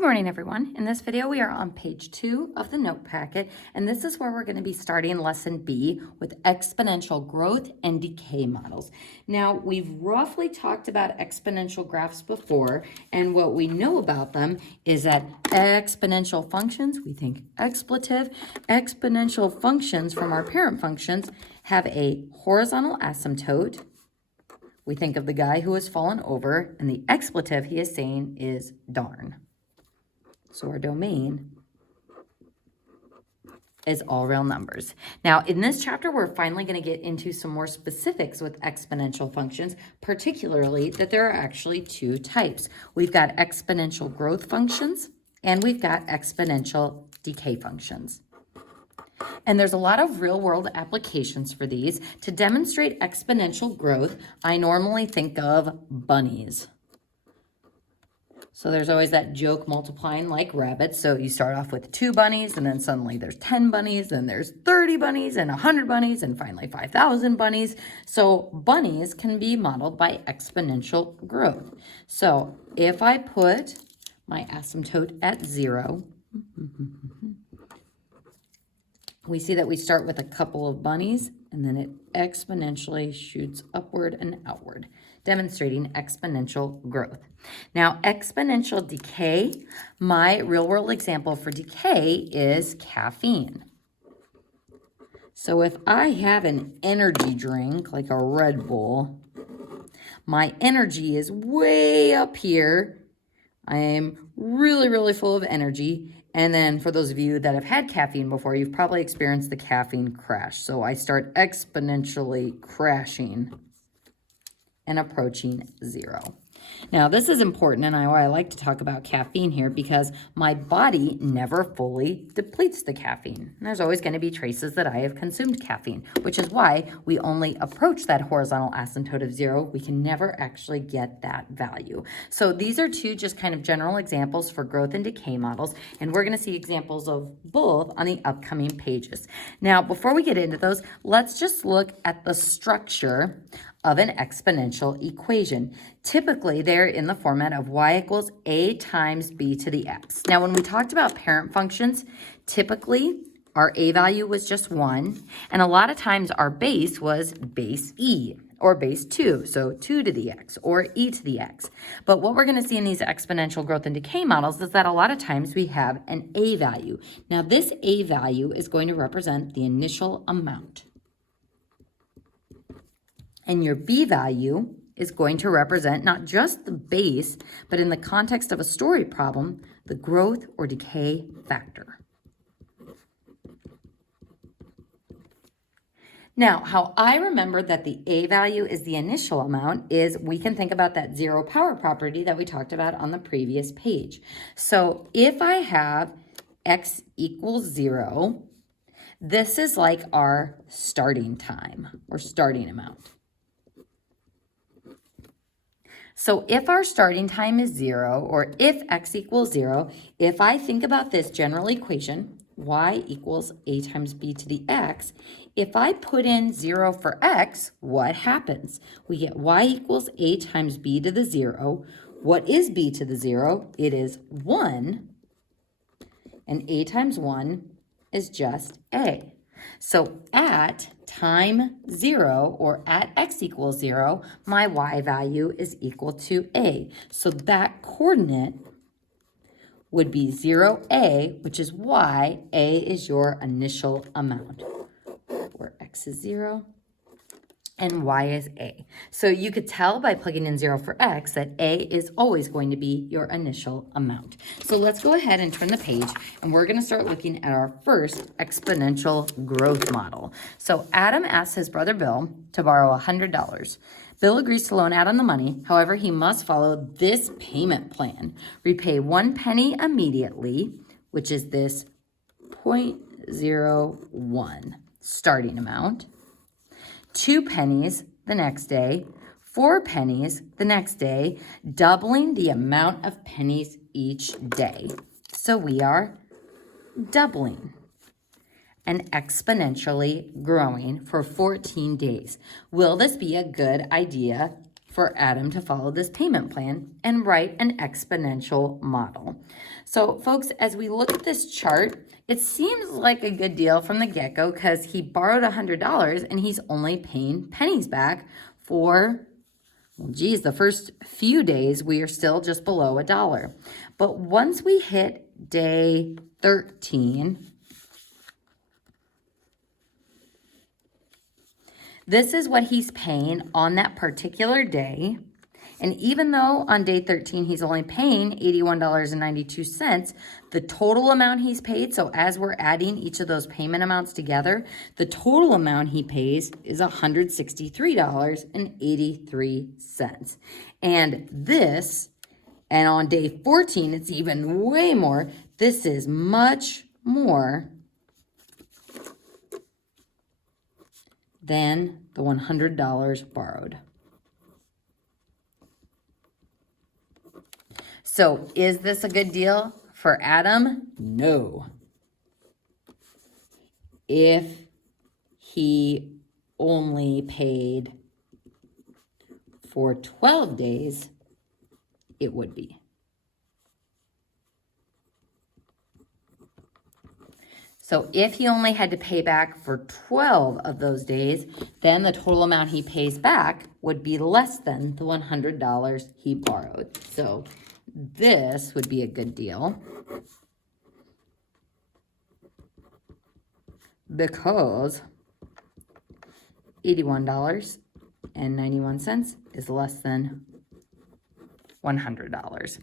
Good morning, everyone. In this video, we are on page 2 of the note packet, and this is where we're going to be starting lesson B with exponential growth and decay models. Now, we've roughly talked about exponential graphs before, and what we know about them is that exponential functions, we think expletive, exponential functions from our parent functions have a horizontal asymptote. We think of the guy who has fallen over, and the expletive he is saying is darn. So our domain is all real numbers. Now, in this chapter, we're finally going to get into some more specifics with exponential functions, particularly that there are actually two types. We've got exponential growth functions, and we've got exponential decay functions. And there's a lot of real-world applications for these. To demonstrate exponential growth, I normally think of bunnies. So there's always that joke multiplying like rabbits. So you start off with 2 bunnies, and then suddenly there's 10 bunnies, then there's 30 bunnies, and 100 bunnies, and finally 5,000 bunnies. So bunnies can be modeled by exponential growth. So if I put my asymptote at 0, we see that we start with a couple of bunnies, and then it exponentially shoots upward and outward, demonstrating exponential growth. Now, exponential decay, my real-world example for decay is caffeine. So if I have an energy drink, like a Red Bull, my energy is way up here. I am really, really full of energy. And then for those of you that have had caffeine before, you've probably experienced the caffeine crash. So I start exponentially crashing and approaching 0. Now, this is important, and I like to talk about caffeine here because my body never fully depletes the caffeine. And there's always going to be traces that I have consumed caffeine, which is why we only approach that horizontal asymptote of 0. We can never actually get that value. So these are two just kind of general examples for growth and decay models, and we're going to see examples of both on the upcoming pages. Now, before we get into those, let's just look at the structure of an exponential equation. Typically, they're in the format of y equals a times b to the x. Now, when we talked about parent functions, typically our a value was just 1, and a lot of times our base was base e, or base 2, so 2 to the x, or e to the x. But what we're going to see in these exponential growth and decay models is that a lot of times we have an a value. Now, this a value is going to represent the initial amount. And your b value is going to represent not just the base, but in the context of a story problem, the growth or decay factor. Now, how I remember that the a value is the initial amount is we can think about that zero power property that we talked about on the previous page. So if I have x equals 0, this is like our starting time or starting amount. So if our starting time is 0, or if x equals 0, if I think about this general equation, y equals a times b to the x, if I put in 0 for x, what happens? We get y equals a times b to the 0. What is b to the 0? It is 1, and a times 1 is just a. So at time 0, or at x equals 0, my y value is equal to a. So that coordinate would be 0a, which is why a is your initial amount, where x is 0 and y is a. So you could tell by plugging in 0 for x that a is always going to be your initial amount. So let's go ahead and turn the page, and we're going to start looking at our first exponential growth model. So Adam asks his brother Bill to borrow $100. Bill agrees to loan Adam the money. However, he must follow this payment plan. Repay 1 penny immediately, which is this 0.01 starting amount. 2 pennies the next day, 4 pennies the next day, doubling the amount of pennies each day. So we are doubling and exponentially growing for 14 days. Will this be a good idea for Adam to follow this payment plan and write an exponential model. So folks, as we look at this chart, it seems like a good deal from the get-go because he borrowed $100 and he's only paying pennies back for, well, geez, the first few days we are still just below $1. But once we hit day 13, this is what he's paying on that particular day. And even though on day 13 he's only paying $81.92, the total amount he's paid, so as we're adding each of those payment amounts together, the total amount he pays is $163.83. And this, and on day 14, it's even way more. This is much more than the $100 borrowed. So is this a good deal for Adam? No. If he only paid for 12 days, it would be. So if he only had to pay back for 12 of those days, then the total amount he pays back would be less than the $100 he borrowed. So this would be a good deal because $81.91 is less than $100.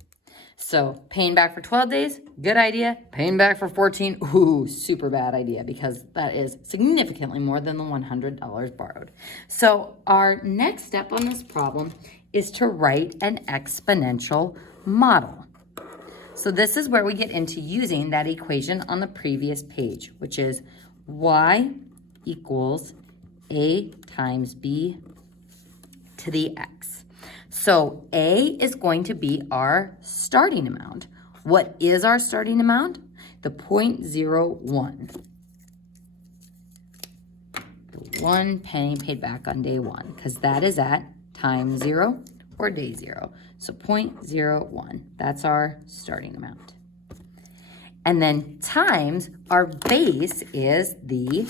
So paying back for 12 days, good idea. Paying back for 14, ooh, super bad idea because that is significantly more than the $100 borrowed. So our next step on this problem is to write an exponential model. So this is where we get into using that equation on the previous page, which is y equals a times b to the x. So A is going to be our starting amount. What is our starting amount? The 0.01. The 1 penny paid back on day 1, because that is at time 0 or day 0. So 0.01, that's our starting amount. And then times our base is the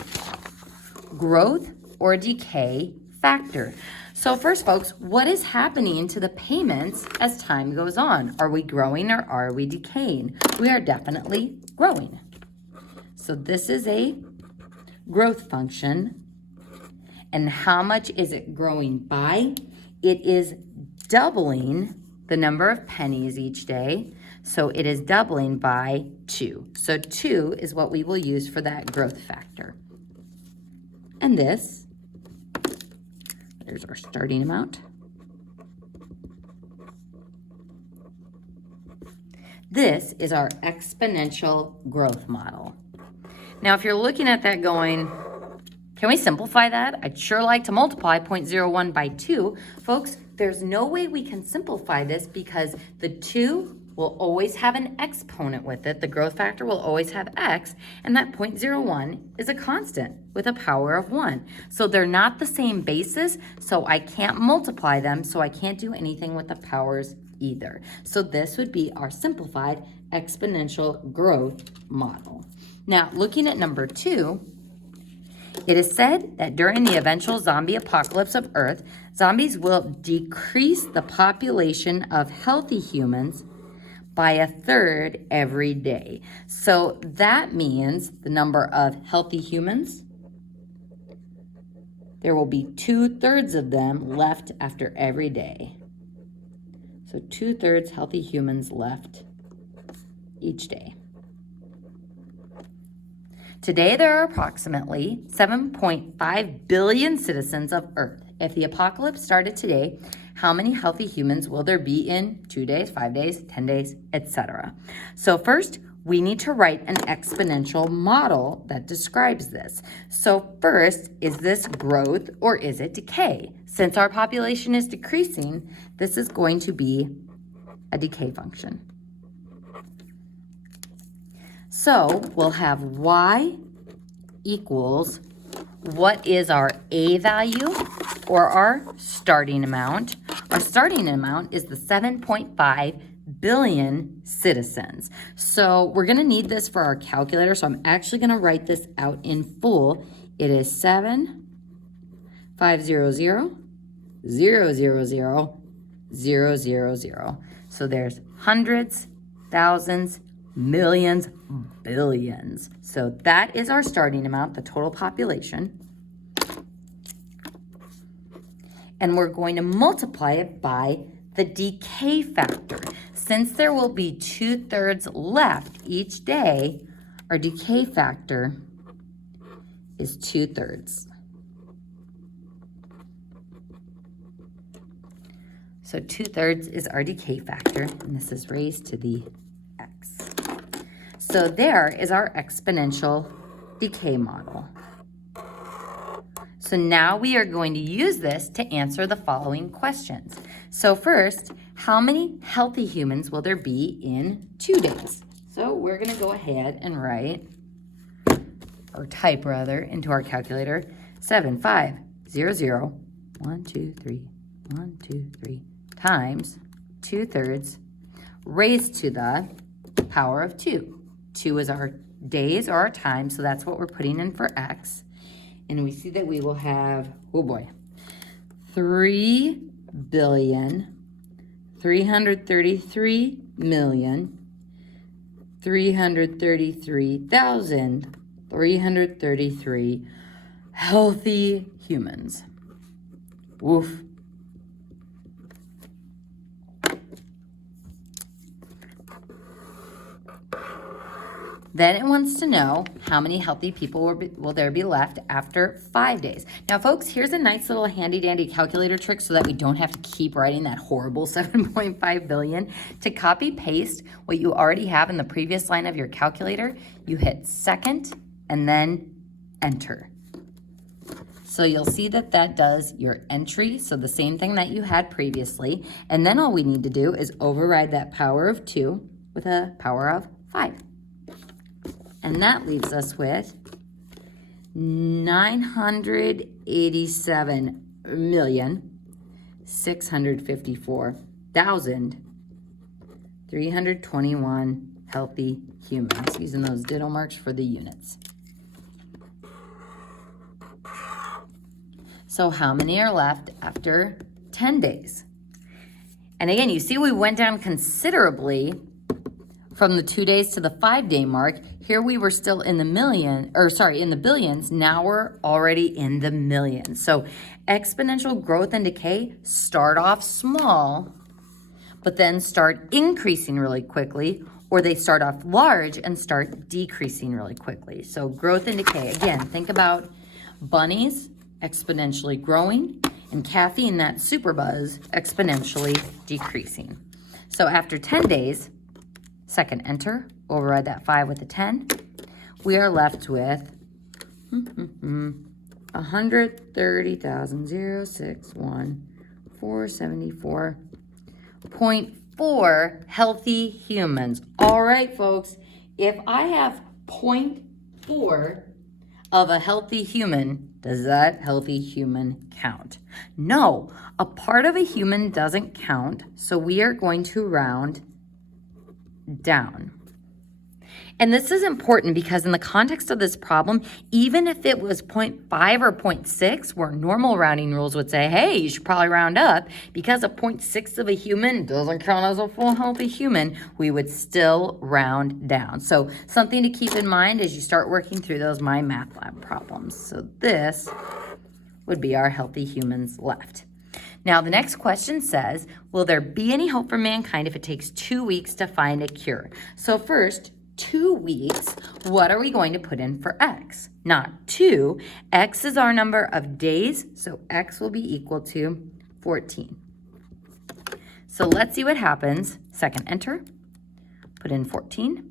growth or decay factor. So first, folks, what is happening to the payments as time goes on? Are we growing or are we decaying? We are definitely growing. So this is a growth function. And how much is it growing by? It is doubling the number of pennies each day. So it is doubling by 2. So 2 is what we will use for that growth factor. And this, there's our starting amount. This is our exponential growth model. Now, if you're looking at that going, can we simplify that? I'd sure like to multiply 0.01 by 2. Folks, there's no way we can simplify this because the 2 will always have an exponent with it. The growth factor will always have x, and that 0.01 is a constant with a power of 1. So they're not the same basis, so I can't multiply them, so I can't do anything with the powers either. So this would be our simplified exponential growth model. Now, looking at number 2, it is said that during the eventual zombie apocalypse of Earth, zombies will decrease the population of healthy humans by 1/3 every day. So that means the number of healthy humans, there will be 2/3 of them left after every day. So 2/3 healthy humans left each day. Today, there are approximately 7.5 billion citizens of Earth. If the apocalypse started today, how many healthy humans will there be in 2 days, 5 days, 10 days, etc.? So first, we need to write an exponential model that describes this. So first, is this growth or is it decay? Since our population is decreasing, this is going to be a decay function. So we'll have y equals, what is our A value or our starting amount? Our starting amount is the 7.5 billion citizens. So we're going to need this for our calculator. So I'm actually going to write this out in full. It is 7,500,000,000. So there's hundreds, thousands, millions, billions. So that is our starting amount, the total population. And we're going to multiply it by the decay factor. Since there will be 2/3 left each day, our decay factor is 2/3. So 2/3 is our decay factor, and this is raised to the x. So there is our exponential decay model. So now we are going to use this to answer the following questions. So first, how many healthy humans will there be in 2 days? So we're going to go ahead and write, or type rather, into our calculator, 7,500,123 times 2/3 raised to the power of 2. 2 is our days or our time, so that's what we're putting in for x. And we see that we will have, oh boy, 3,333,333,333 healthy humans. Woof. Then it wants to know how many healthy people will there be left after 5 days. Now, folks, here's a nice little handy-dandy calculator trick so that we don't have to keep writing that horrible 7.5 billion. To copy-paste what you already have in the previous line of your calculator, you hit second and then enter. So you'll see that that does your entry, so the same thing that you had previously. And then all we need to do is override that power of 2 with a power of 5. And that leaves us with 987,654,321 healthy humans, using those ditto marks for the units. So how many are left after 10 days? And again, you see we went down considerably from the 2 days to the 5 day mark. Here we were still in the in the billions. Now we're already in the millions. So exponential growth and decay start off small, but then start increasing really quickly, or they start off large and start decreasing really quickly. So growth and decay, again, think about bunnies exponentially growing and Kathy in that superbuzz exponentially decreasing. So after 10 days, second enter, override that 5 with a 10. We are left with 130,061,474.4 healthy humans. All right, folks, if I have 0.4 of a healthy human, does that healthy human count? No, a part of a human doesn't count, so we are going to round down. And this is important because in the context of this problem, even if it was 0.5 or 0.6, where normal rounding rules would say, hey, you should probably round up, because a 0.6 of a human doesn't count as a full healthy human, we would still round down. So something to keep in mind as you start working through those My Math Lab problems. So this would be our healthy humans left. Now, the next question says, will there be any hope for mankind if it takes 2 weeks to find a cure? So first, 2 weeks, what are we going to put in for x? Not 2. X is our number of days, so x will be equal to 14. So let's see what happens. Second enter, put in 14.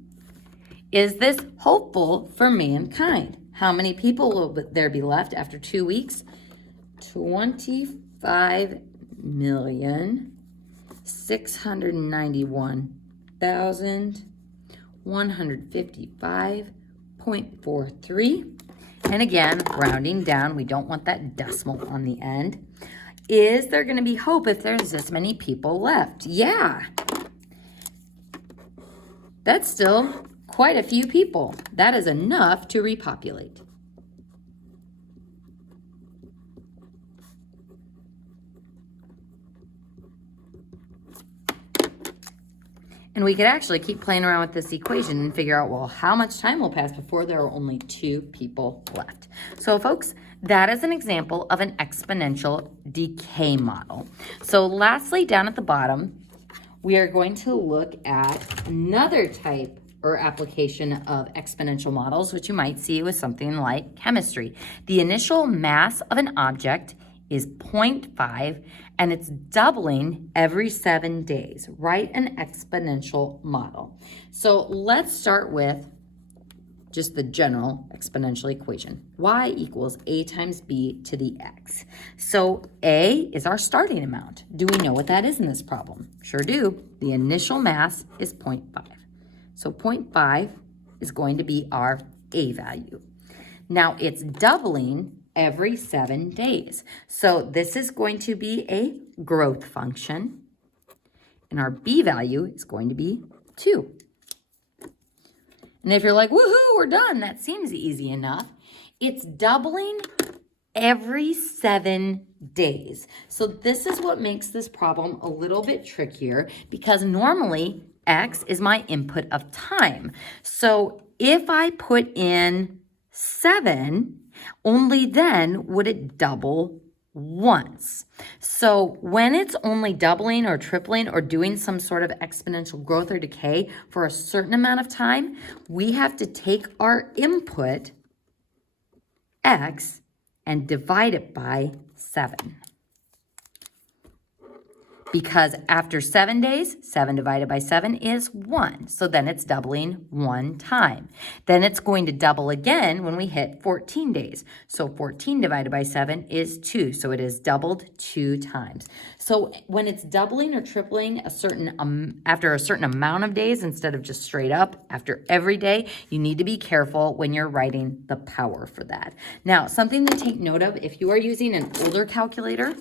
Is this hopeful for mankind? How many people will there be left after 2 weeks? 25,691,155.43. And again, rounding down, we don't want that decimal on the end. Is there going to be hope if there's this many people left? Yeah. That's still quite a few people. That is enough to repopulate. And we could actually keep playing around with this equation and figure out, well, how much time will pass before there are only 2 people left. So folks, that is an example of an exponential decay model. So lastly, down at the bottom, we are going to look at another type or application of exponential models, which you might see with something like chemistry. The initial mass of an object is 0.5 and it's doubling every 7 days. Write an exponential model. So let's start with just the general exponential equation. Y equals a times b to the x. So a is our starting amount. Do we know what that is in this problem? Sure do. The initial mass is 0.5. So 0.5 is going to be our a value. Now it's doubling every 7 days. So this is going to be a growth function. And our b value is going to be 2. And if you're like, woohoo, we're done, that seems easy enough. It's doubling every 7 days. So this is what makes this problem a little bit trickier because normally x is my input of time. So if I put in 7, only then would it double once. So when it's only doubling or tripling or doing some sort of exponential growth or decay for a certain amount of time, we have to take our input, x, and divide it by 7. Because after 7 days, 7 divided by 7 is 1. So then it's doubling 1 time. Then it's going to double again when we hit 14 days. So 14 divided by 7 is 2. So it is doubled 2 times. So when it's doubling or tripling after a certain amount of days instead of just straight up after every day, you need to be careful when you're writing the power for that. Now, something to take note of, if you are using an older calculator,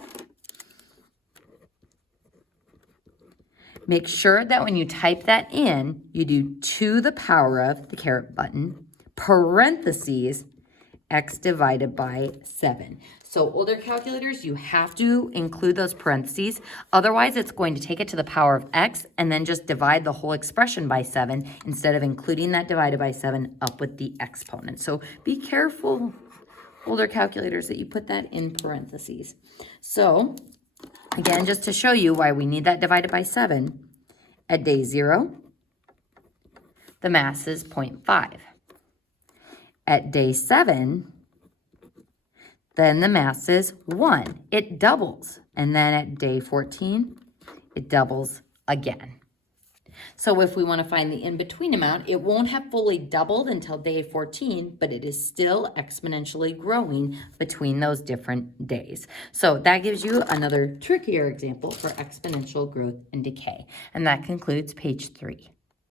make sure that when you type that in, you do to the power of the caret button, parentheses, x divided by 7. So older calculators, you have to include those parentheses. Otherwise, it's going to take it to the power of x and then just divide the whole expression by 7 instead of including that divided by 7 up with the exponent. So be careful, older calculators, that you put that in parentheses. So again, just to show you why we need that divided by 7, at day 0, the mass is 0.5. At day 7, then the mass is 1. It doubles. And then at day 14, it doubles again. So if we want to find the in-between amount, it won't have fully doubled until day 14, but it is still exponentially growing between those different days. So that gives you another trickier example for exponential growth and decay. And that concludes page 3.